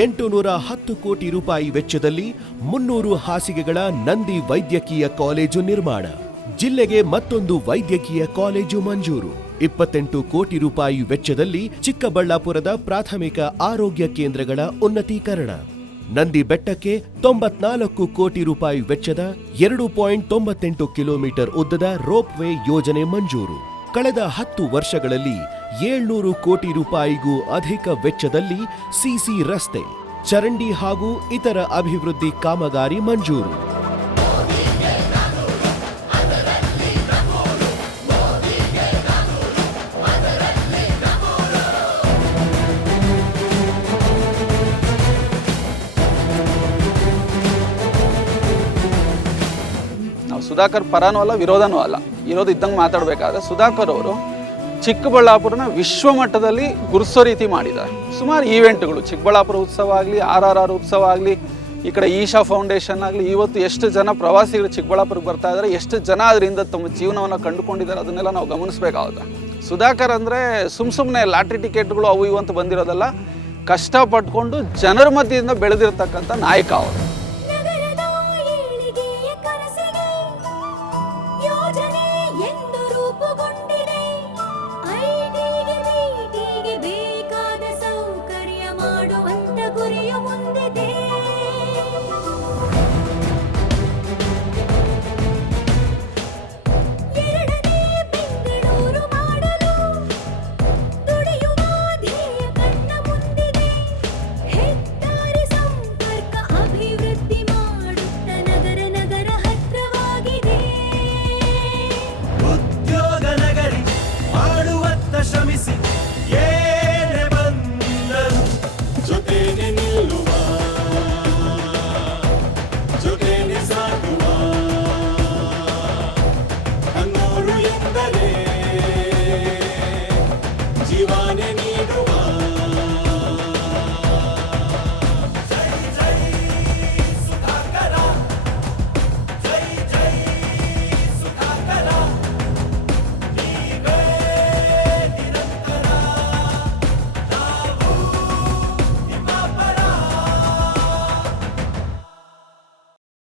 ಎಂಟು ನೂರ ಹತ್ತು ಕೋಟಿ ರೂಪಾಯಿ ವೆಚ್ಚದಲ್ಲಿ ಮುನ್ನೂರು ಹಾಸಿಗೆಗಳ ನಂದಿ ವೈದ್ಯಕೀಯ ಕಾಲೇಜು ನಿರ್ಮಾಣ. ಜಿಲ್ಲೆಗೆ ಮತ್ತೊಂದು ವೈದ್ಯಕೀಯ ಕಾಲೇಜು ಮಂಜೂರು. ಇಪ್ಪತ್ತೆಂಟು ಕೋಟಿ ರೂಪಾಯಿ ವೆಚ್ಚದಲ್ಲಿ ಚಿಕ್ಕಬಳ್ಳಾಪುರದ ಪ್ರಾಥಮಿಕ ಆರೋಗ್ಯ ಕೇಂದ್ರಗಳ ಉನ್ನತೀಕರಣ. ನಂದಿ ಬೆಟ್ಟಕ್ಕೆ ತೊಂಬತ್ನಾಲ್ಕು ಕೋಟಿ ರೂಪಾಯಿ ವೆಚ್ಚದ ಎರಡು ಪಾಯಿಂಟ್ ತೊಂಬತ್ತೆಂಟು ಕಿಲೋಮೀಟರ್ ಉದ್ದದ ರೋಪ್ ವೇ ಯೋಜನೆ ಮಂಜೂರು. ಕಳೆದ ಹತ್ತು ವರ್ಷಗಳಲ್ಲಿ ಏಳ್ನೂರು ಕೋಟಿ ರೂಪಾಯಿಗೂ ಅಧಿಕ ವೆಚ್ಚದಲ್ಲಿ ಸಿಸಿ ರಸ್ತೆ, ಚರಂಡಿ ಹಾಗೂ ಇತರ ಅಭಿವೃದ್ಧಿ ಕಾಮಗಾರಿ ಮಂಜೂರು. ಸುಧಾಕರ್ ಪರನೂ ಅಲ್ಲ, ವಿರೋಧನೂ ಅಲ್ಲ. ಇರೋದು ಇದ್ದಂಗೆ ಮಾತಾಡಬೇಕಾದ್ರೆ ಸುಧಾಕರ್ ಅವರು ಚಿಕ್ಕಬಳ್ಳಾಪುರನ ವಿಶ್ವ ಮಟ್ಟದಲ್ಲಿ ಗುರುಸೋ ರೀತಿ ಮಾಡಿದ್ದಾರೆ. ಸುಮಾರು ಈವೆಂಟ್ಗಳು, ಚಿಕ್ಕಬಳ್ಳಾಪುರ ಉತ್ಸವ ಆಗಲಿ, ಆರ್ ಆರ್ ಆರ್ ಉತ್ಸವ ಆಗಲಿ, ಈ ಕಡೆ ಈಶಾ ಫೌಂಡೇಶನ್ ಆಗಲಿ, ಇವತ್ತು ಎಷ್ಟು ಜನ ಪ್ರವಾಸಿಗರು ಚಿಕ್ಕಬಳ್ಳಾಪುರಕ್ಕೆ ಬರ್ತಾ ಇದ್ದಾರೆ, ಎಷ್ಟು ಜನ ಅದರಿಂದ ತಮ್ಮ ಜೀವನವನ್ನು ಕಂಡುಕೊಂಡಿದ್ದಾರೆ, ಅದನ್ನೆಲ್ಲ ನಾವು ಗಮನಿಸಬೇಕಾಗುತ್ತೆ. ಸುಧಾಕರ್ ಅಂದರೆ ಸುಮ್ಮ ಸುಮ್ಮನೆ ಲಾಟ್ರಿ ಟಿಕೆಟ್ಗಳು ಅವು ಇವಂತ ಬಂದಿರೋದಲ್ಲ, ಕಷ್ಟಪಟ್ಕೊಂಡು ಜನರ ಮಧ್ಯದಿಂದ ಬೆಳೆದಿರ್ತಕ್ಕಂಥ ನಾಯಕ ಅವರು. వాడు అంత గురి Let's.